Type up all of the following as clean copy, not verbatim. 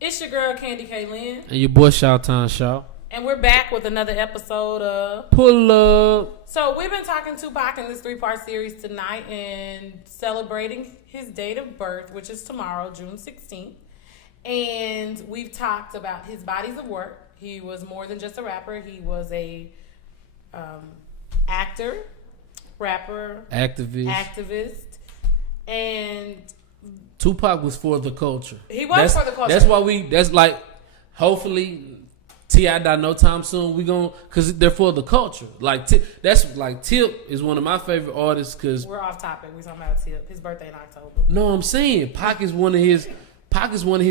It's your girl, CandiKlynn. And your boy, ShawTime Shaw. And we're back with another episode of Pull Up. So we've been talking Tupac in this 3-part series tonight and celebrating his date of birth, which is tomorrow, June 16th. And we've talked about his bodies of work. He was more than just a rapper. He was a actor, rapper, activist, and Tupac was for the culture. He was for the culture. That's why that's like, hopefully T.I. die no time soon. We gon' cause they're for the culture. Like that's like Tip is one of my favorite artists. Cause we're off topic. We talking about Tip. His birthday in October. No, I'm saying Pac is one of his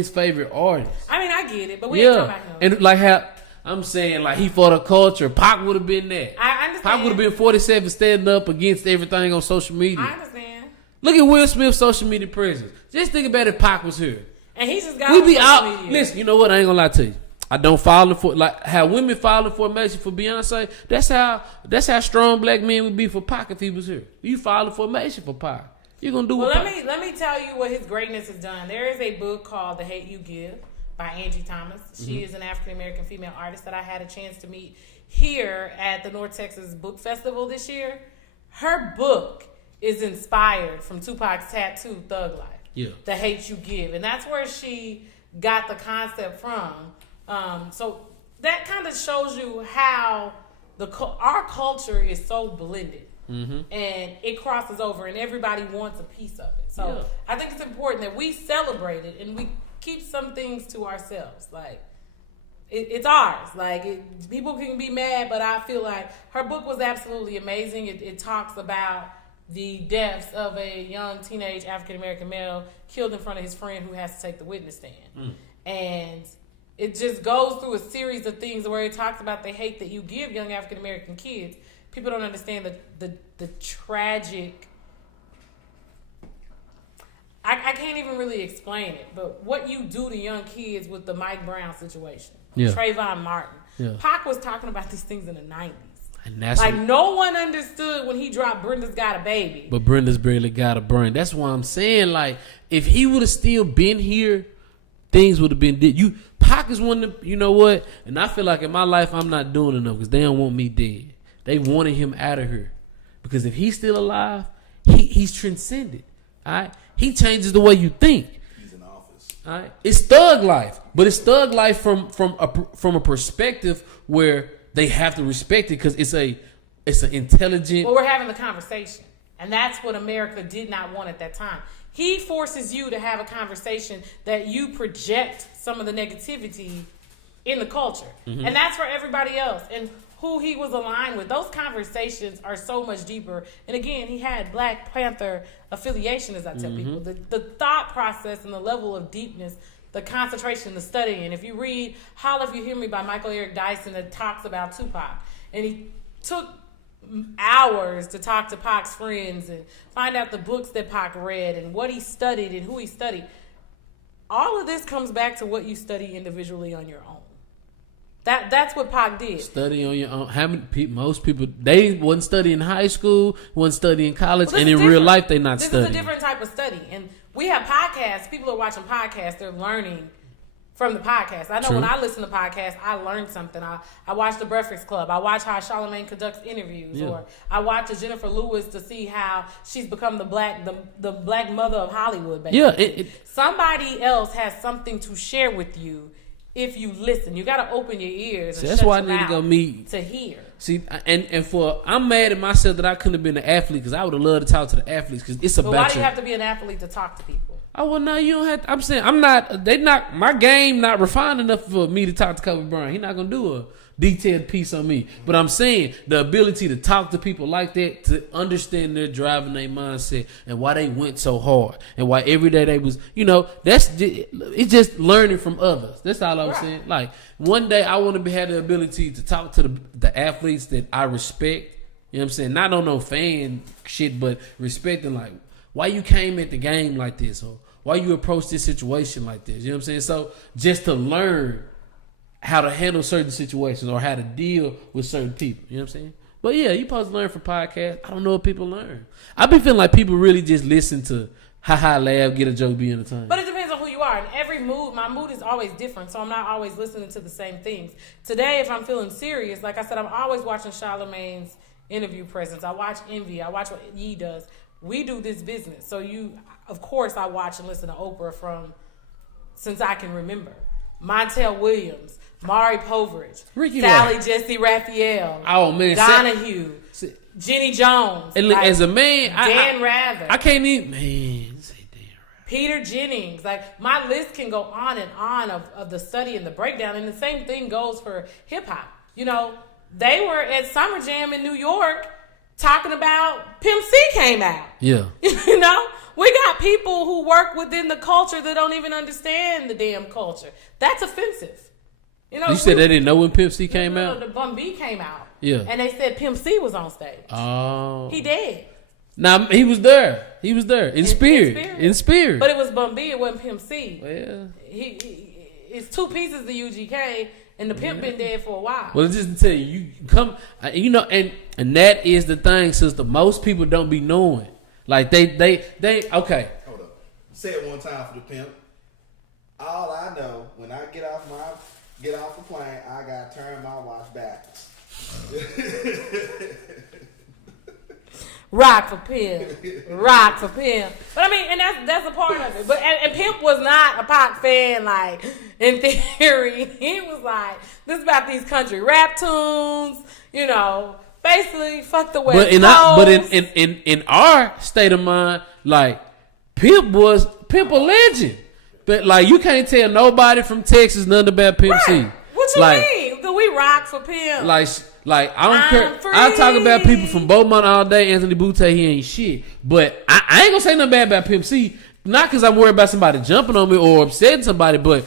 favorite artists. I mean, I get it, but we ain't talking about him. And like how I'm saying, like he for the culture. Pac would have been that. I understand. Pac would have been 47 standing up against everything on social media. I understand. Look at Will Smith's social media presence. Just think about if Pac was here. And he just got we be social out. media. Listen, you know what? I ain't gonna lie to you. I don't follow for like how women follow formation for Beyonce. That's how strong black men would be for Pac if he was here. You follow formation for Pac. You gonna do well, what? Let me tell you what his greatness has done. There is a book called The Hate You Give by Angie Thomas. She is an African American female artist that I had a chance to meet here at the North Texas Book Festival this year. Her book is inspired from Tupac's tattoo, Thug Life. Yeah. The Hate You Give. And that's where she got the concept from. So that kind of shows you how our culture is so blended. Mm-hmm. And it crosses over and everybody wants a piece of it. So I think it's important that we celebrate it and we keep some things to ourselves. Like, it's ours. Like, people can be mad, but I feel like her book was absolutely amazing. It talks about the deaths of a young teenage African-American male killed in front of his friend who has to take the witness stand. And it just goes through a series of things where it talks about the hate that you give young African-American kids. People don't understand the tragic... I can't even really explain it, but what you do to young kids with the Mike Brown situation, Trayvon Martin. Pac was talking about these things in the 90s. And that's like no one understood when he dropped Brenda's Got a Baby. But Brenda's barely got a brain. That's why I'm saying, like, if he would have still been here, things would have been Pac is one of the, you know what? And I feel like in my life I'm not doing enough because they don't want me dead. They wanted him out of here. Because if he's still alive, he's transcended. All right? He changes the way you think. He's in office. All right? It's thug life. But it's thug life from a perspective where they have to respect it because it's an intelligent... Well, we're having the conversation. And that's what America did not want at that time. He forces you to have a conversation that you project some of the negativity in the culture. Mm-hmm. And that's for everybody else. And who he was aligned with. Those conversations are so much deeper. And again, he had Black Panther affiliation, as I tell people. The thought process and the level of deepness, the concentration, the studying. And if you read Holla If You Hear Me by Michael Eric Dyson, that talks about Tupac. And he took hours to talk to Pac's friends and find out the books that Pac read and what he studied and who he studied. All of this comes back to what you study individually on your own. That's what Pac did. Study on your own. How many people? Most people, they wasn't studying in high school, wasn't studying in college, and in real life they not studying. This is a different type of study, and we have podcasts. People are watching podcasts. They're learning from the podcast. I know when I listen to podcasts, I learn something. I watch The Breakfast Club. I watch how Charlamagne conducts interviews, or I watch Jennifer Lewis to see how she's become the black mother of Hollywood. Basically. Yeah, somebody else has something to share with you. If you listen, you got to open your ears. And that's why I need to go meet to hear. See, I'm mad at myself that I couldn't have been an athlete because I would have loved to talk to the athletes because it's about. But why do you have to be an athlete to talk to people? Oh well, no, you don't have to. I'm saying I'm not. My game not refined enough for me to talk to Kobe Bryant. He's not gonna do a detailed piece on me. But I'm saying the ability to talk to people like that, to understand their drive and their mindset and why they went so hard and why every day they was, it's just learning from others. That's all I was saying. Like one day I want to have the ability to talk to the athletes that I respect. You know what I'm saying? Not on no fan shit, but respecting like why you came at the game like this or why you approach this situation like this. You know what I'm saying? So just to learn how to handle certain situations or how to deal with certain people. You know what I'm saying? But yeah, you supposed to learn from podcasts. I don't know if people learn. I be feeling like people really just listen to laugh, get a joke, be entertained. But it depends on who you are. And every mood. My mood is always different, so I'm not always listening to the same things. Today, if I'm feeling serious, like I said, I'm always watching Charlamagne's interview presence. I watch Envy. I watch what Ye does. We do this business. So of course, I watch and listen to Oprah since I can remember. Montel Williams, Maury Povich, Sally Jesse Raphael, Donahue, Jenny Jones. And like, as a man, Dan Rather. I can't even, man, say Dan Rather. Peter Jennings. Like, my list can go on and on of the study and the breakdown. And the same thing goes for hip hop. You know, they were at Summer Jam in New York talking about Pimp C came out. Yeah. You know? We got people who work within the culture that don't even understand the damn culture. That's offensive. You know, you said they didn't know when Pimp C came out? The Bun B came out. Yeah. And they said Pimp C was on stage. Oh. He dead. Nah, he was there. He was there. In spirit. But it was Bun B, it wasn't Pimp C. Well. It's two pieces of UGK, and the Pimp been dead for a while. Well, just to tell you, you know, and that is the thing, sister. Most people don't be knowing. Like, they okay. Hold up. Say it one time for the Pimp. All I know, when I get off the plane, I gotta turn my watch backwards. Rock for Pimp. Rock for Pimp. But I mean, and that's a part of it. But and Pimp was not a Pac fan, like, in theory. He was like, this is about these country rap tunes, you know. Basically, fuck the West Coast. But in our state of mind, like, Pimp a legend. But like, you can't tell nobody from Texas nothing about Pimp C. What you mean? Do we rock for Pimp? Like I don't care. Free. I talk about people from Beaumont all day. Anthony Boutte, he ain't shit. But I ain't gonna say nothing bad about Pimp C. Not because I'm worried about somebody jumping on me or upsetting somebody, but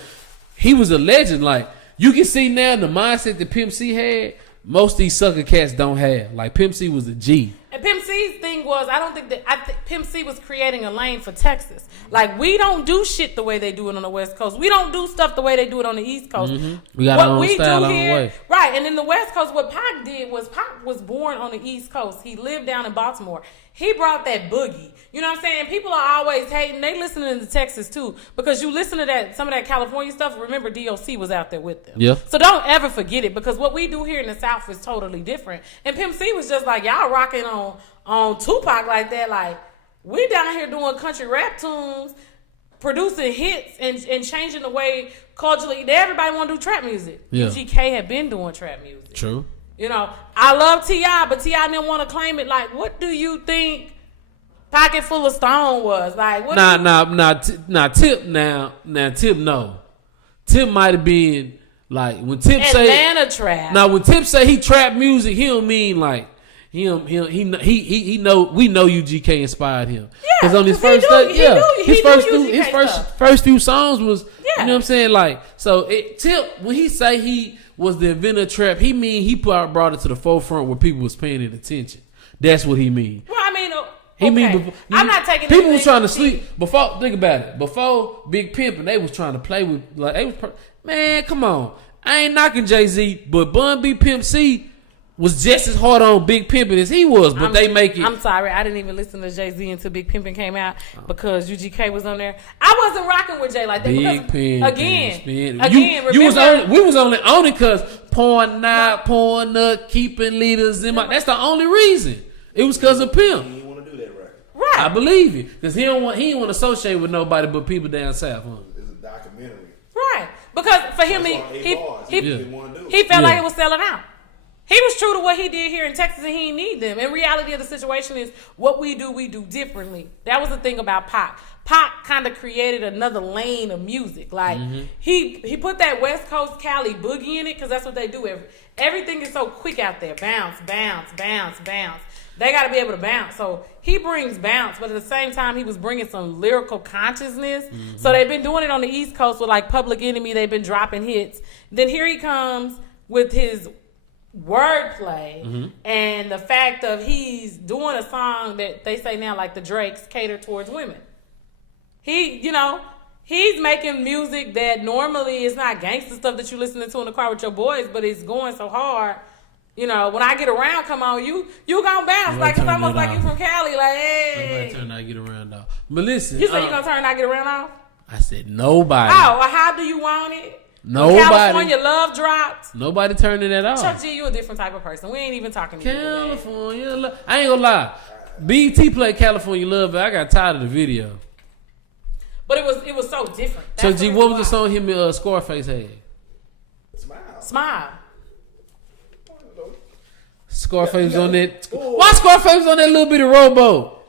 he was a legend. Like, you can see now the mindset that Pimp C had. Most of these sucker cats don't have. Like, Pimp C was a G. And Pimp C's thing was, I think Pimp C was creating a lane for Texas. Like, we don't do shit the way they do it on the West Coast. We don't do stuff the way they do it on the East Coast. Mm-hmm. We got our own style, our own way. Right, and in the West Coast, what Pac did was, Pac was born on the East Coast. He lived down in Baltimore. He brought that boogie. You know what I'm saying? People are always hating. They listening to Texas too, because you listen to some of that California stuff. Remember, DOC was out there with them. Yeah. So don't ever forget it, because what we do here in the South is totally different. And Pimp C was just like, y'all rocking on Tupac like that. Like, we down here doing country rap tunes, producing hits, and changing the way culturally. Everybody want to do trap music. Yeah. UGK had been doing trap music. True. You know, I love T.I., but T.I. didn't want to claim it. Like, what do you think Pocket Full of Stone was? Like, what? Tip Tip, no. Tip might have been, like, when Tip say Atlanta trap. Now, when Tip say he trap music, he don't mean, like, he know we know UGK inspired him. Yeah, because on his first first few songs was, you know what I'm saying, like, so Tip, when he say he was the inventor of trap, he mean he brought it to the forefront where people was paying it attention. That's what he mean. Well, I mean, he mean I'm not taking people was trying to sleep before. Think about it. Before Big Pimpin', they was trying to play with, like, they was man, come on. I ain't knocking Jay-Z, but Bun B Pimp C was just as hard on Big Pimpin' as he was, but they make it. I'm sorry, I didn't even listen to Jay-Z until Big Pimpin' came out because UGK was on there. I wasn't rocking with Jay like that. Big Pimpin'. Again, we was only on it because pouring up, keeping leaders in my. That's the only reason. It was because of Pimp. He didn't want to do that record. Right. I believe it, because he didn't want to associate with nobody but people down south. Huh? It's a documentary. Right, because for him, he felt like it was selling out. He was true to what he did here in Texas, and he didn't need them. And reality of the situation is, what we do differently. That was the thing about Pac. Pac kind of created another lane of music. Like, he put that West Coast Cali boogie in it, because that's what they do. Everything is so quick out there. Bounce, bounce, bounce, bounce. They got to be able to bounce. So he brings bounce, but at the same time, he was bringing some lyrical consciousness. So they've been doing it on the East Coast with, like, Public Enemy. They've been dropping hits. Then here he comes with his wordplay and the fact of he's doing a song that they say now, like the Drakes, cater towards women. He's making music that normally is not gangster stuff that you listening to in the car with your boys, but it's going so hard. You know, when I get around, come on, you gonna bounce. Like, it's almost like you from Cali. Like, hey. I'm gonna turn I get around off. But listen. You say you gonna turn I get around off? I said nobody. Oh, well, how do you want it? Nobody. When California Love dropped. Nobody turning that off. Chuck G, you a different type of person. We ain't even talking to you. California Love. I ain't gonna lie. BT played California Love, but I got tired of the video. But it was so different. Chuck G, what was the song him and Scarface had? Smile. Scarface was on that. Why Scarface was on that little bit of rowboat?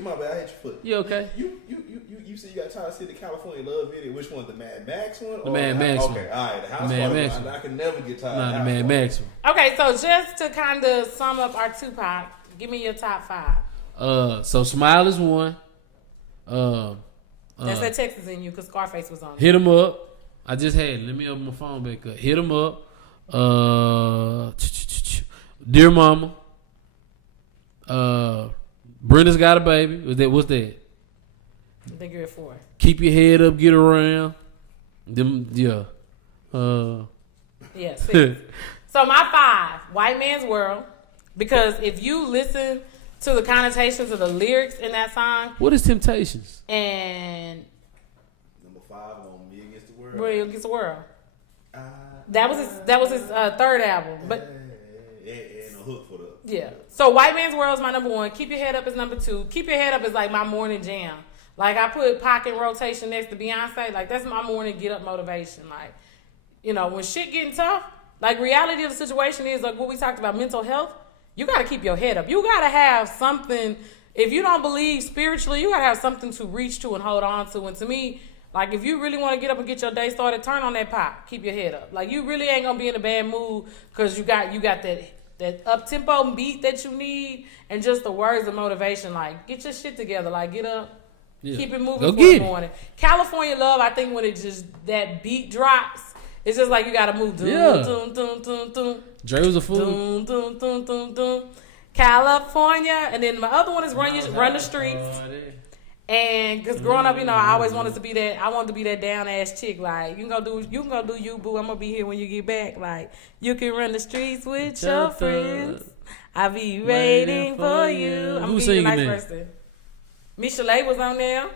My bad, I hit your foot. You okay? You said you got tired of seeing the California Love video. Which one? The Mad Max one? The Mad Max one. Okay, all right. The house Mad party Max one. one. I can never get tired. Nah, of the Mad Max one. Okay, so just to kind of sum up our Tupac, give me your top 5. So Smile is one. That's that Texas in you because Scarface was on it. Hit 'em up. I just had it. Let me open my phone back up. Hit 'em up. Dear Mama. Brenda's Got a Baby. What's that? I think you're at 4. Keep your head up, get around. Them, yeah. Yeah, 6. So my 5, White Man's World, because if you listen to the connotations of the lyrics in that song, what is Temptations? And number 5 on Me Against the World. Roy Against the World. That was his third album, but and a hook for the yeah. So White Man's World is my number 1. Keep Your Head Up is number 2. Keep Your Head Up is like my morning jam. Like I put Pac in rotation next to Beyonce. Like that's my morning get up motivation. Like, you know, when shit getting tough, like reality of the situation is like what we talked about, mental health. You got to keep your head up. You got to have something. If you don't believe spiritually, you got to have something to reach to and hold on to. And to me, like if you really want to get up and get your day started, turn on that pop. Keep your head up. Like you really ain't gonna be in a bad mood because you got that up tempo beat that you need and just the words of motivation. Like get your shit together. Like get up, keep it moving for the morning. California Love, I think when it just that beat drops, it's just like you gotta move. Doom, doom, doom, doom. Dre was a fool. Doom, doom, doom, doom, doom. California, and then my other one is Run the Streets. And because growing up, you know, I always wanted to be that. I wanted to be that down ass chick. Like you can go do you, boo. I'm gonna be here when you get back. Like you can run the streets with your friends. I'll be waiting for you. I'm gonna be a nice person. Michelet was on there.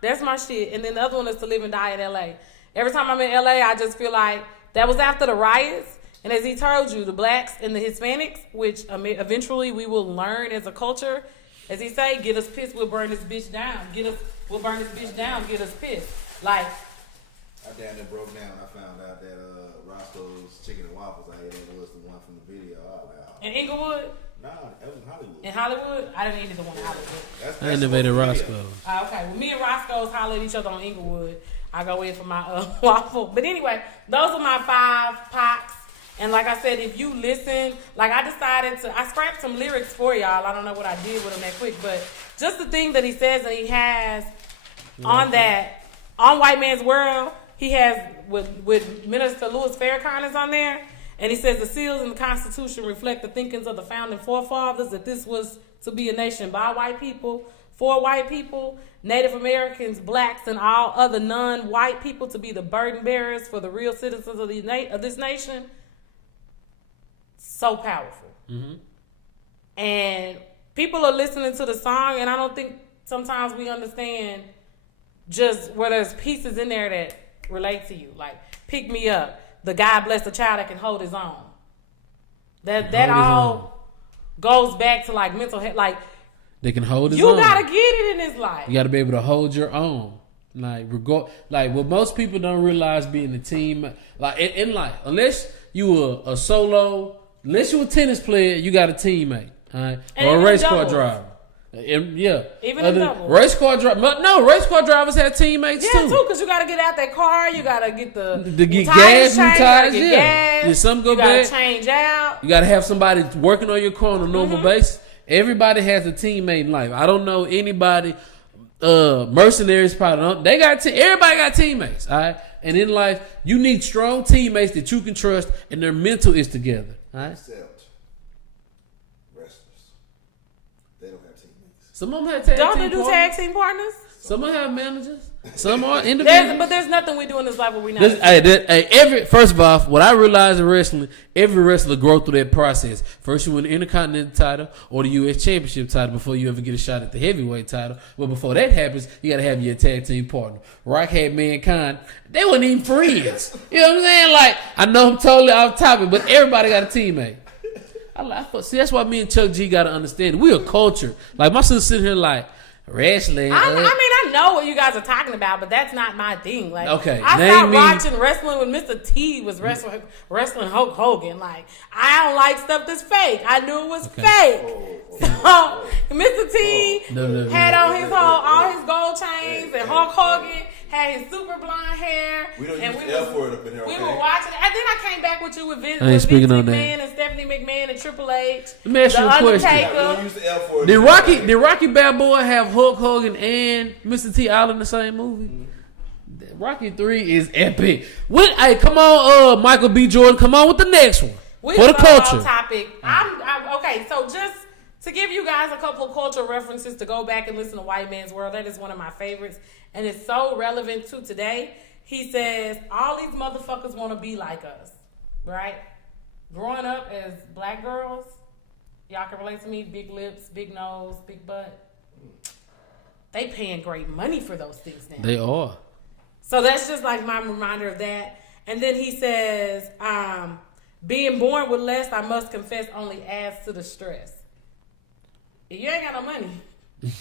That's my shit. And then the other one is To Live and Die in LA. Every time I'm in LA, I just feel like that was after the riots. And as he told you, the blacks and the Hispanics, which eventually we will learn as a culture, as he say, get us pissed, we'll burn this bitch down. We'll burn this bitch down, get us pissed. Like, I damn near broke down. I found out that Roscoe's Chicken and Waffles I ate was the one from the video. In Inglewood? No, that was in Hollywood. In Hollywood? I didn't eat the one in Hollywood. I innovated Roscoe. Okay, well, me and Roscoe's holler at each other on Inglewood. I go in for my waffle. But anyway, those are my 5 Pacs. And like I said, if you listen, like I scrapped some lyrics for y'all. I don't know what I did with them that quick, but just the thing that he says and he has on White Man's World, he has with Minister Louis Farrakhan is on there. And he says the seals in the Constitution reflect the thinkings of the founding forefathers that this was to be a nation by white people, for white people, Native Americans, blacks, and all other non-white people to be the burden bearers for the real citizens of this nation. So powerful. Mm-hmm. And people are listening to the song, and I don't think sometimes we understand just where there's pieces in there that relate to you. Like, pick me up. The God bless the child that can hold his own. That all goes back to like mental health. Like they can hold his own. own. You gotta get it in this life. You gotta be able to hold your own. Like what most people don't realize being a team. Like in life, unless you a solo, unless you a tennis player, you got a teammate, all right, or a race car driver. Even in double. Race car drivers have teammates too. Yeah, too, because you got to get out that car. You got to get the get gas, new tires. Yeah, gas. If something go bad, you got to change out. You got to have somebody working on your car on a normal basis. Everybody has a teammate in life. I don't know anybody. Mercenaries probably don't. They got everybody got teammates. All right, and in life, you need strong teammates that you can trust, and their mental is together. All right. Wrestlers, they don't have teammates. Some of them have tag team partners. Don't they do tag team partners? Some have managers. Some are individuals. But there's nothing we do in this life where we not. First of all, what I realized in wrestling, every wrestler grow through that process. First, you win the Intercontinental title or the U.S. Championship title before you ever get a shot at the heavyweight title. But before that happens, you got to have your tag team partner. Rock had Mankind. They weren't even friends. You know what I'm saying? Like, I know I'm totally off topic, but everybody got a teammate. See, that's why me and Chuck G got to understand. We a culture. Like, my sister sitting here like, wrestling. I mean, I know what you guys are talking about, but that's not my thing. Like, okay, I stopped watching wrestling when Mr. T was wrestling Hulk Hogan. Like, I don't like stuff that's fake. I knew it was fake. So Mr. T had on all his gold chains, and Hulk Hogan had his super blonde hair. We don't use the F word up in here. We were watching it, and then I came back with you with Vince McMahon and Stephanie McMahon and Triple H. Let me ask you a question. We don't use the F word. Did Rocky Balboa have Hulk Hogan and Mr. T all in the same movie? Mm-hmm. Rocky 3 is epic. Hey, come on, Michael B. Jordan, come on with the next one for the culture. Topic. Okay, so just to give you guys a couple of cultural references to go back and listen to White Man's World, that is one of my favorites, and it's so relevant to today. He says, all these motherfuckers want to be like us, right? Growing up as black girls, y'all can relate to me, big lips, big nose, big butt. They paying great money for those things now. They are. So that's just like my reminder of that. And then he says, being born with less, I must confess, only adds to the stress. If you ain't got no money,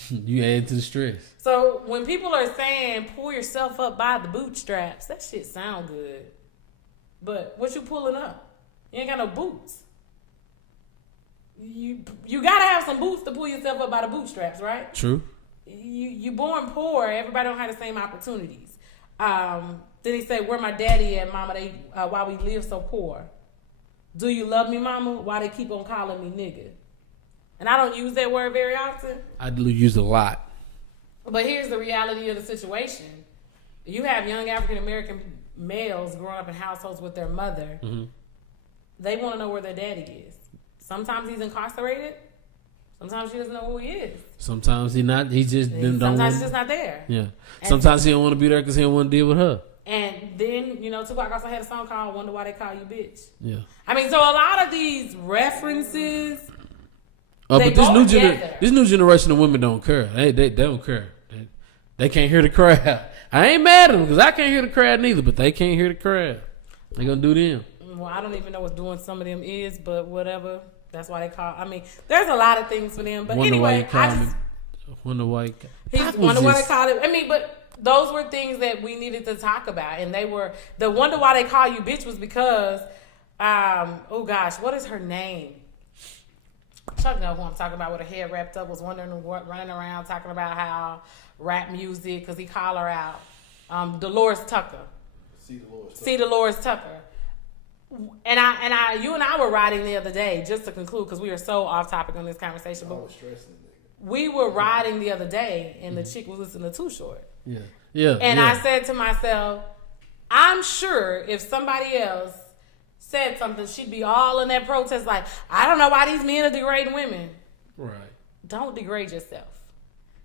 you add to the stress. So when people are saying pull yourself up by the bootstraps, that shit sound good. But what you pulling up? You ain't got no boots. You gotta have some boots to pull yourself up by the bootstraps, right? True. You born poor. Everybody don't have the same opportunities. Then he said, "Where my daddy at, mama? Why we live so poor? Do you love me, mama? Why they keep on calling me nigga?" And I don't use that word very often. I do use a lot. But here's the reality of the situation. You have young African-American males growing up in households with their mother. Mm-hmm. They want to know where their daddy is. Sometimes he's incarcerated. Sometimes she doesn't know who he is. Sometimes he's not. He just don't. Sometimes he's just not there. Yeah. Sometimes he don't want to be there because he don't want to deal with her. And then, Tupac also had a song called "Wonder Why They Call You Bitch." Yeah. I mean, so a lot of these references. But this new generation of women don't care. They don't care. They can't hear the crowd. I ain't mad at them because I can't hear the crowd neither. But they can't hear the crowd. They gonna do them. Well, I don't even know what doing some of them is, but whatever. That's why they call. I mean, there's a lot of things for them. But wonder anyway, wonder why they called it. I mean, but those were things that we needed to talk about, and they were the wonder why they call you bitch was because, oh gosh, what is her name? Chuck knows who I'm talking about with her hair wrapped up, was running around talking about how rap music, because he called her out. Dolores Tucker. C. Dolores Tucker. And you and I were riding the other day, just to conclude, because we are so off topic on this conversation. But we were riding the other day, and the chick was listening to Too Short. Yeah. And I said to myself, I'm sure if somebody else said something, she'd be all in that protest like, I don't know why these men are degrading women. Right. Don't degrade yourself.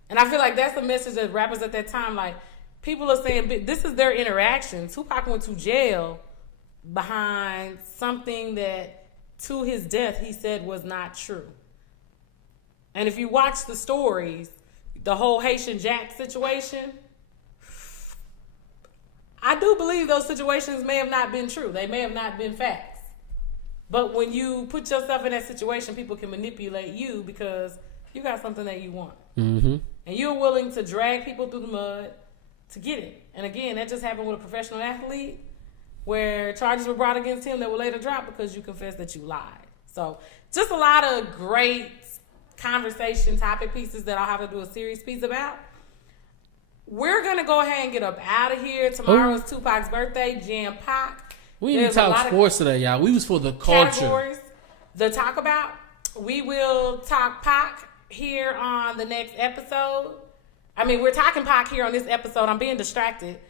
And I feel like that's the message that rappers at that time, like, people are saying, this is their interaction. Tupac went to jail behind something that, to his death, he said was not true. And if you watch the stories, the whole Haitian Jack situation, I do believe those situations may have not been true. They may have not been facts. But when you put yourself in that situation, people can manipulate you because you got something that you want. Mm-hmm. And you're willing to drag people through the mud to get it. And again, that just happened with a professional athlete where charges were brought against him that were later dropped because you confessed that you lied. So just a lot of great conversation topic pieces that I'll have to do a series piece about. We're going to go ahead and get up out of here. Tomorrow is Tupac's birthday, Jam-Pac. We didn't talk sports today, y'all. We was for the culture. Categories to talk about. We will talk Pac here on the next episode. I mean, we're talking Pac here on this episode. I'm being distracted.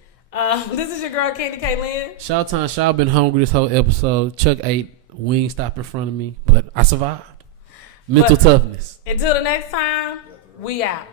This is your girl, CandiKlynn. ShawTime Shaw been hungry this whole episode. Chuck ate wing stop in front of me, but I survived. Mental toughness. Until the next time, we out.